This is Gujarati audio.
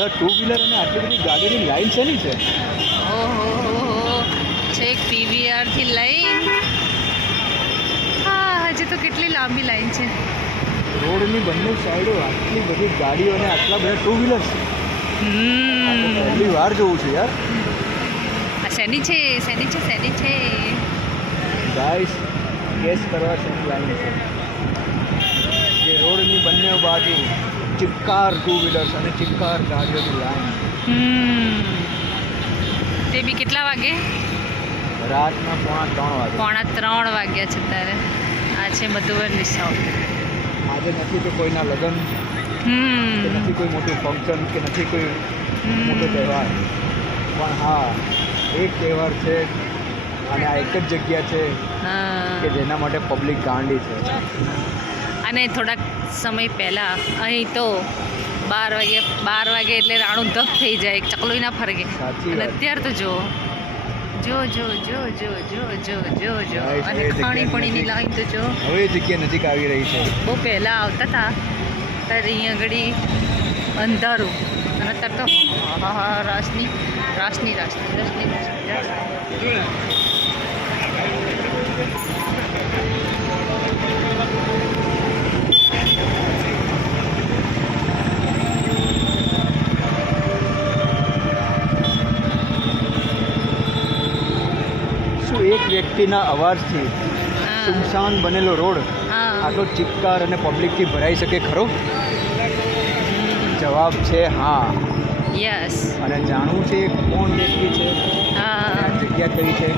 બધા ટુ વ્હીલર અને આટલી બધી ગાડીની લાઈન શેની છે? ઓહો છેક PVR થી લઈને હા હજી તો કેટલી લાંબી લાઈન છે. રોડની બંને સાઈડો આટલી બધી ગાડીઓ અને આટલા બધા ટુ વ્હીલર છે. પહેલી વાર જોઉં છું યાર. આ શેની છે શેની છે શેની છે? ગાઈસ ગેસ કરવા છે લાઈન છે જે રોડની બંને બાજુ ચિક્કાર ટુ વ્હીલર્સ અને ચિક્કાર ગાડીઓની લાઈન. તે બી કેટલા વાગે? રાતના 2:45 વાગે. 3:45 વાગ્યા છે ત્યારે. આ છે મધુવનની શોપ. આજે નથી તો કોઈના લગ્ન કે નથી કોઈ મોટું ફંક્શન કે નથી કોઈ મોટો તહેવાર, પણ હા એક તહેવાર છે અને આ એક જ જગ્યા છે કે જેના માટે પબ્લિક ગાંડી છે. અને થોડાક સમય પહેલાં અહીં તો 12 વાગે એટલે રાણું ધપ થઈ જાય, ચકલોય ના ફરગે. સાચી અને વાત. અત્યારે તો જો જો જો જો જો જો જો જો જો Guys, અને એ જગ્યાની ખાણીપીણીની નજીક. લાઈન તો જો હવે એ જગ્યા નજીક આવી રહી છે. બહુ પહેલાં આવતા હતા ત્યારે અહીંયા આગળ અંધારું અને અત્યારે તો રાસની રાસની રાસની રાસની રાસની. શું એક વ્યક્તિના અવાજથી સુમસાન બનેલો રોડ હા આટલો ચિક્કાર અને પબ્લિકથી ભરાઈ શકે ખરો? જવાબ છે હા. યસ અને જાણવું છે કોણ વ્યક્તિ છે, હા જગ્યા કઈ છે.